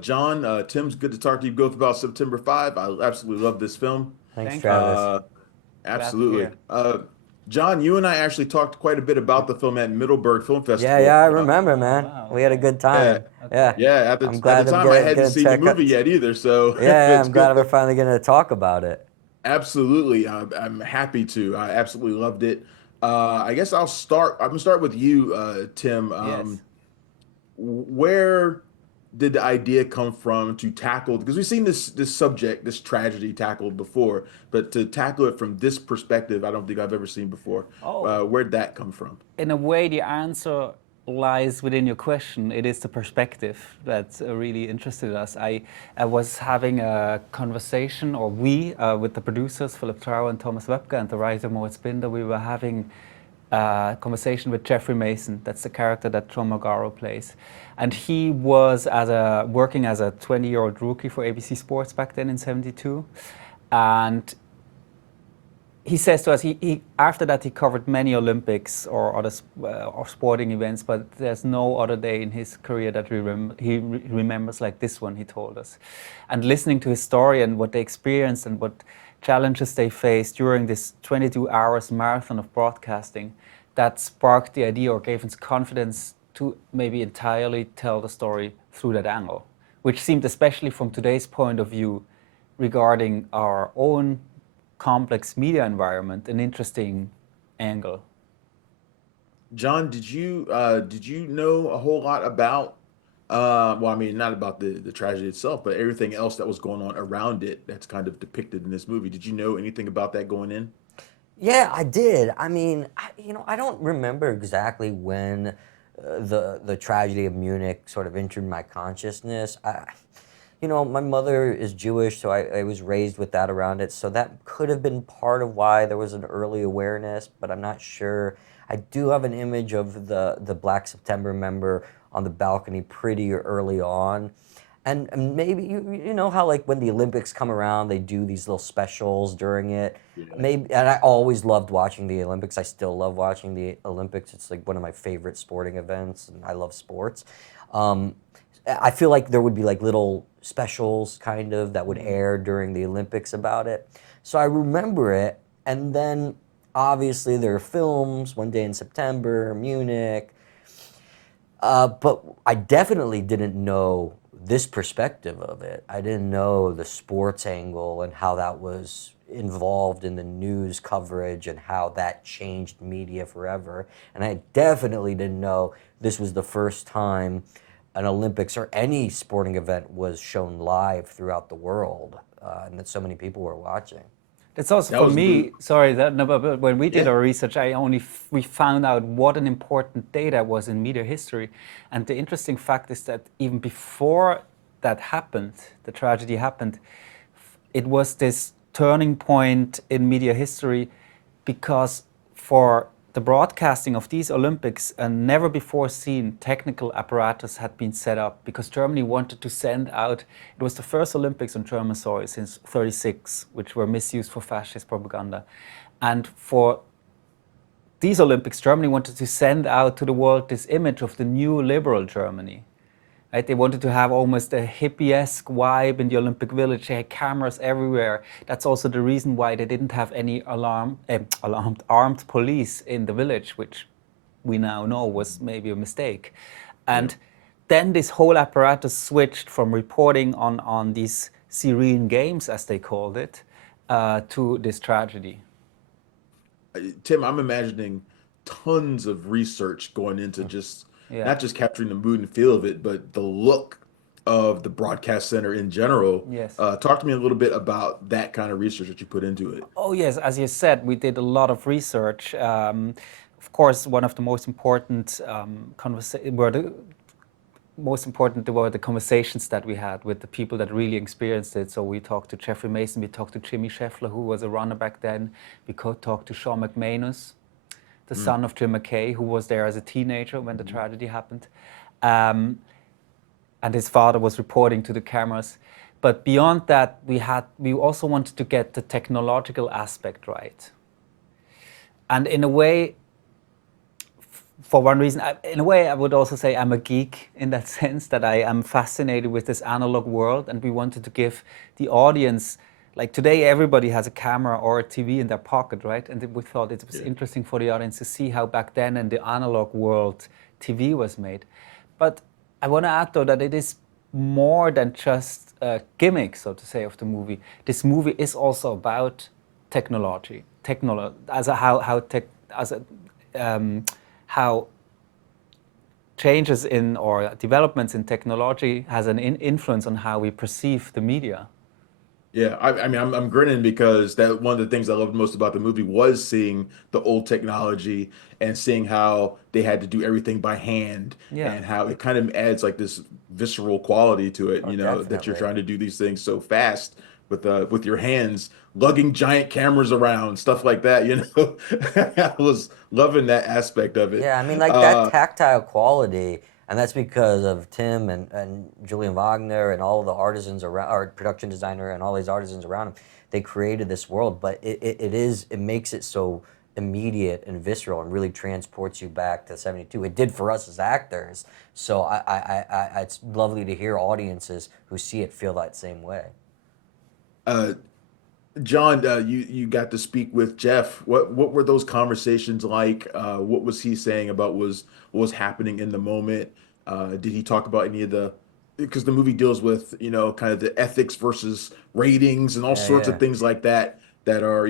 John, Tim's good to talk to you both about September 5. I absolutely love this film. Thanks, Thank you. Travis. Uh, Glad to Absolutely. hear. John, you and I actually talked quite a bit about the film at Middleburg Film Yeah, Festival. yeah, I remember, Oh, man. wow. We had a Okay. good Yeah, time. Yeah, Okay. yeah. I'm At the glad I'm time, I hadn't getting seen the check. movie yet either, so Yeah, yeah, it's I'm good. glad we're finally gonna talk about it. Absolutely, I'm happy to. I absolutely loved it. I guess I'll start. I'm gonna start with you, Tim. Yes. Where did the idea come from to tackle, because we've seen this subject, this tragedy tackled before, but to tackle it from this perspective, I don't think I've ever seen before. Oh, Where'd that come from? in a way, the answer lies within your question. It is the perspective that really interested us. I was having a conversation, or we, with the producers, Philip Trauer and Thomas Webke, and the writer Moritz Binder, we were having a conversation with Jeffrey Mason. That's the character that John Magaro plays. And he was working as a 20-year-old rookie for ABC Sports back then in 72. And he says to us, after that he covered many Olympics or other or sporting events, but there's no other day in his career that he remembers like this one, he told us. And listening to his story and what they experienced and what challenges they faced during this 22 hours marathon of broadcasting, that sparked the idea or gave us confidence to maybe entirely tell the story through that angle, which seemed, especially from today's point of view, regarding our own complex media environment, an interesting angle. John, did you know a whole lot about well, I mean, not about the tragedy itself, but everything else that was going on around it that's kind of depicted in this movie. Did you know anything about that going in? Yeah, I did. I mean, I don't remember exactly when the tragedy of Munich sort of entered my consciousness. My mother is Jewish, so I was raised with that around it. So that could have been part of why there was an early awareness, but I'm not sure. I do have an image of the Black September member on the balcony pretty early on. And maybe you know how, like, when the Olympics come around, they do these little specials during it. Yeah. Maybe, and I always loved watching the Olympics. I still love watching the Olympics. It's like one of my favorite sporting events, and I love sports. Um, I feel like there would be like little specials kind of that would air during the Olympics about it. So I remember it, and then obviously there are films, One Day in September, Munich, but I definitely didn't know this perspective of it. I didn't know the sports angle and how that was involved in the news coverage and how that changed media forever. And I definitely didn't know this was the first time an Olympics or any sporting event was shown live throughout the world, and that so many people were watching. That's also That for was really me. Sorry, but when we did yeah. our research, we found out what an important data was in media history, and the interesting fact is that even before that happened, the tragedy happened, it was this turning point in media history, because for the broadcasting of these Olympics, a never before seen technical apparatus had been set up, because Germany wanted to send out, it was the first Olympics on German soil since '36, which were misused for fascist propaganda. And for these Olympics, Germany wanted to send out to the world this image of the new liberal Germany. Right? They wanted to have almost a hippie-esque vibe in the Olympic Village. They had cameras everywhere. That's also the reason why they didn't have any armed police in the village, which we now know was maybe a mistake. Yeah. And then this whole apparatus switched from reporting on these serene games, as they called it, to this tragedy. Tim, I'm imagining tons of research going into just Yeah. not just capturing the mood and feel of it, but the look of the broadcast center in general. Yes. Talk to me a little bit about that kind of research that you put into it. Oh yes, as you said, we did a lot of research. Of course, one of the most important were the conversations that we had with the people that really experienced it. So we talked to Jeffrey Mason, we talked to Jimmy Scheffler, who was a runner back then. We talked to Sean McManus, the Mm. son of Jim McKay, who was there as a teenager when the tragedy happened. Um, and his father was reporting to the cameras. But beyond that, we also wanted to get the technological aspect right. And in a way, for one reason, in a way, I would also say I'm a geek in that sense, that I am fascinated with this analog world, and we wanted to give the audience, like today, everybody has a camera or a TV in their pocket, right? And we thought it was interesting for the audience to see how back then in the analog world, TV was made. But I want to add, though, that it is more than just a gimmick, so to say, of the movie. This movie is also about technology, how changes in or developments in technology has an influence on how we perceive the media. Yeah, I mean, I'm grinning because that one of the things I loved most about the movie was seeing the old technology and seeing how they had to do everything by hand Yeah. and how it kind of adds like this visceral quality to it, Oh, that you're definitely. trying to do these things so fast with your hands, lugging giant cameras around, stuff like that, I was loving that aspect of it. Yeah, I mean, like that Uh, tactile quality, and that's because of Tim and Julian Wagner and all the artisans around, our production designer and all these artisans around him. They created this world, but it makes it so immediate and visceral and really transports you back to 72. It did for us as actors. So it's lovely to hear audiences who see it feel that same way. uh, John, you got to speak with Jeff. What were those conversations like? What was he saying about what was happening in the moment? Did he talk about any of the because the movie deals with, kind of the ethics versus ratings and all Yeah, sorts of yeah. things like that that are,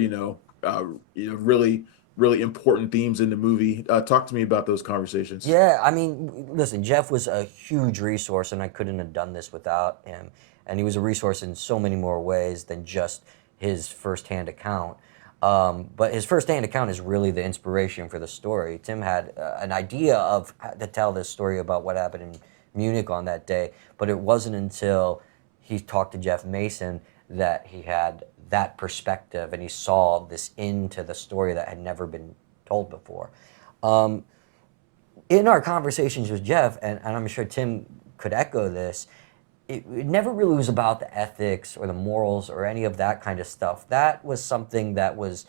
really, really important themes in the movie. Talk to me about those conversations. Yeah, I mean, listen, Jeff was a huge resource, and I couldn't have done this without him. And he was a resource in so many more ways than just his firsthand account. But his firsthand account is really the inspiration for the story. Tim had an idea of how to tell this story about what happened in Munich on that day, but it wasn't until he talked to Jeff Mason that he had that perspective and he saw this into the story that had never been told before. Um, in our conversations with Jeff, and I'm sure Tim could echo this, it never really was about the ethics or the morals or any of that kind of stuff. That was something that was,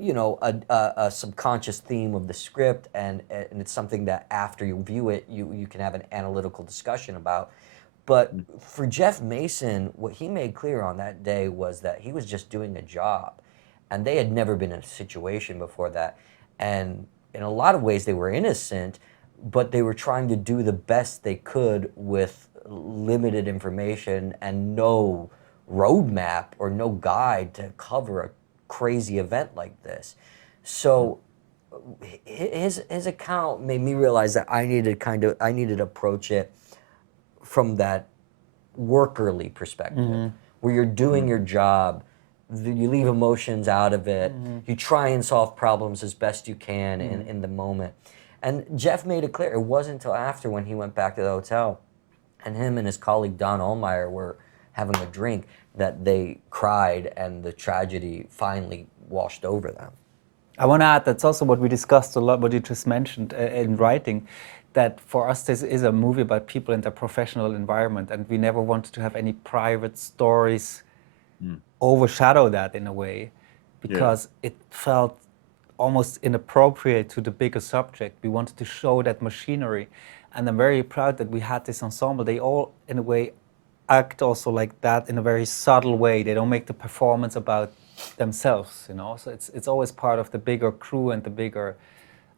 a subconscious theme of the script, and it's something that after you view it, you can have an analytical discussion about. But for Jeff Mason, what he made clear on that day was that he was just doing a job, and they had never been in a situation before that. And in a lot of ways, they were innocent, but they were trying to do the best they could with limited information and no roadmap or no guide to cover a crazy event like this. So his account made me realize that I needed to approach it from that workerly perspective, where you're doing your job, you leave emotions out of it, you try and solve problems as best you can in the moment. And Jeff made it clear, it wasn't until after when he went back to the hotel and him and his colleague Don Allmeyer were having a drink that they cried and the tragedy finally washed over them. I want to add that's also what we discussed a lot, what you just mentioned in writing, that for us this is a movie about people in their professional environment, and we never wanted to have any private stories overshadow that in a way, Yeah. because it felt almost inappropriate to the bigger subject. We wanted to show that machinery, and I'm very proud that we had this ensemble. They all, in a way, act also like that in a very subtle way. They don't make the performance about themselves, So it's always part of the bigger crew and the bigger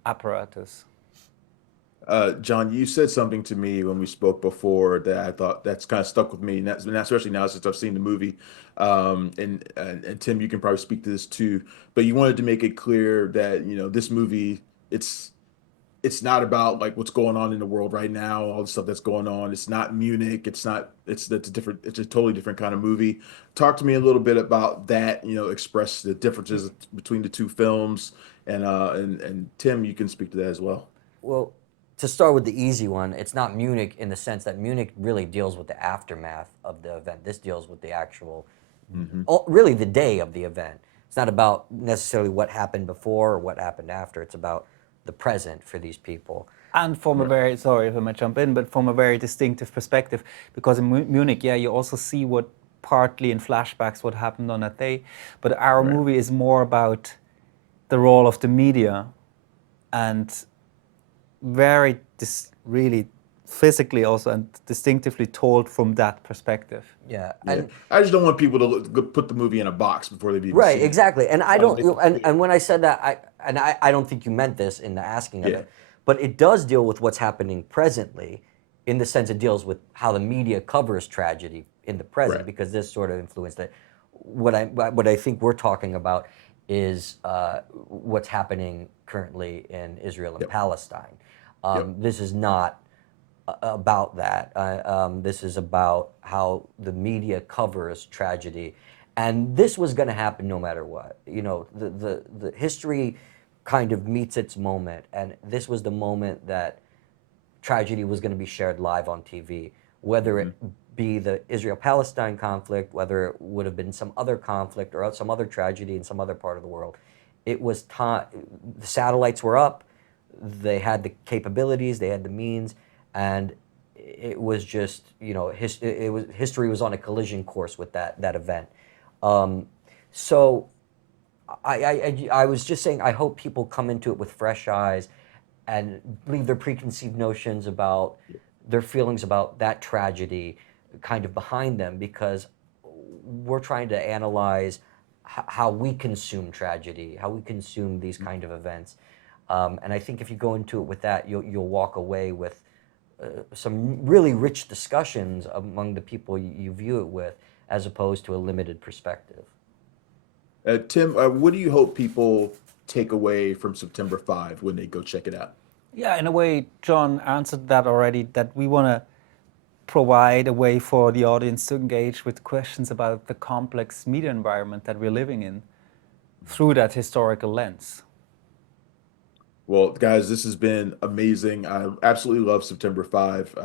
apparatus. John, you said something to me when we spoke before that I thought that's kind of stuck with me, and that's especially now since I've seen the movie. And Tim, you can probably speak to this too. But you wanted to make it clear that this movie, it's not about like what's going on in the world right now, all the stuff that's going on. It's not Munich. It's not. That's a different. It's a totally different kind of movie. Talk to me a little bit about that. Express the differences between the two films, and Tim, you can speak to that as well. Well, to start with the easy one, it's not Munich in the sense that Munich really deals with the aftermath of the event. This deals with the actual, really the day of the event. It's not about necessarily what happened before or what happened after. It's about the present for these people. And from a Right. very, sorry if I might jump in, but from a very distinctive perspective, because in Munich, yeah, you also see what partly in flashbacks what happened on that day, but our Right. movie is more about the role of the media and very really physically also and distinctively told from that perspective. Yeah, Yeah. and I just don't want people to put the movie in a box before they've even right, seen it. exactly. And I As long don't, as you they know, can see it. and when I said that, I don't think you meant this in the asking of Yeah. it, but it does deal with what's happening presently, in the sense it deals with how the media covers tragedy in the present, Right. because this sort of influenced it. What I think we're talking about is what's happening currently in Israel and Yep. Palestine. Yep. This is not about that. This is about how the media covers tragedy, and this was going to happen no matter what. You know, the history kind of meets its moment, and this was the moment that tragedy was going to be shared live on TV, whether it be the Israel-Palestine conflict, whether it would have been some other conflict or some other tragedy in some other part of the world. It was time. The satellites were up. They had the capabilities. They had the means, and it was just, you know, history was on a collision course with that event. So I was just saying, I hope people come into it with fresh eyes and leave their preconceived notions about their feelings about that tragedy kind of behind them, because we're trying to analyze how we consume tragedy, how we consume these kind of events. And I think if you go into it with that, you'll walk away with some really rich discussions among the people you view it with, as opposed to a limited perspective. Tim, what do you hope people take away from September 5 when they go check it out? Yeah, in a way, John answered that already, that we want to provide a way for the audience to engage with questions about the complex media environment that we're living in through that historical lens. Well, guys, this has been amazing. I absolutely love September 5.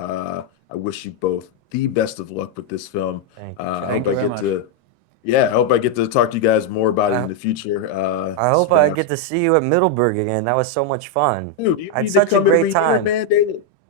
I wish you both the best of luck with this film. Thank you, I John. Thank hope you I very get much. to, yeah, I hope I get to talk to you guys more about it in the future. I It's hope been I get to see you at Middleburg again. That was so much fun. dude, you I had need to such a come great every year, time. man.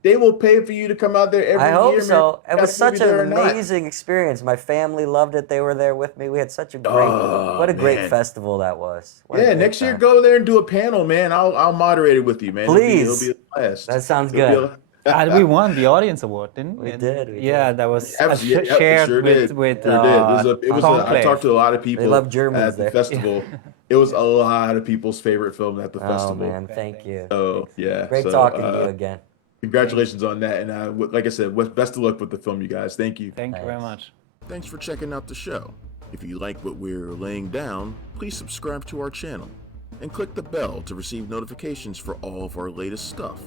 They will pay for you to come out there I every hope year, man. so. It Got was a movie such an there or not. amazing experience. My family loved it. They were there with me. We had such a Oh, what a great man. festival that was. What a Yeah, great next year time. go there and do a panel, man. I'll moderate it with you, man. It'll be Please. a blast. That sounds It'll be good. And we won the audience award, didn't we? We And did, we yeah, did. that was Yeah, yep, it shared sure did. with Sure did. I talked Conclave. to a lot of They love people Germans at the there. festival. It was a lot of people's favorite film at the Oh festival. man, thank you. So yeah, Great talking to you again. congratulations on that. And like I said, best of luck with the film, you guys. Thank you. Thank you very Thanks. much. Thanks for checking out the show. If you like what we're laying down, please subscribe to our channel and click the bell to receive notifications for all of our latest stuff.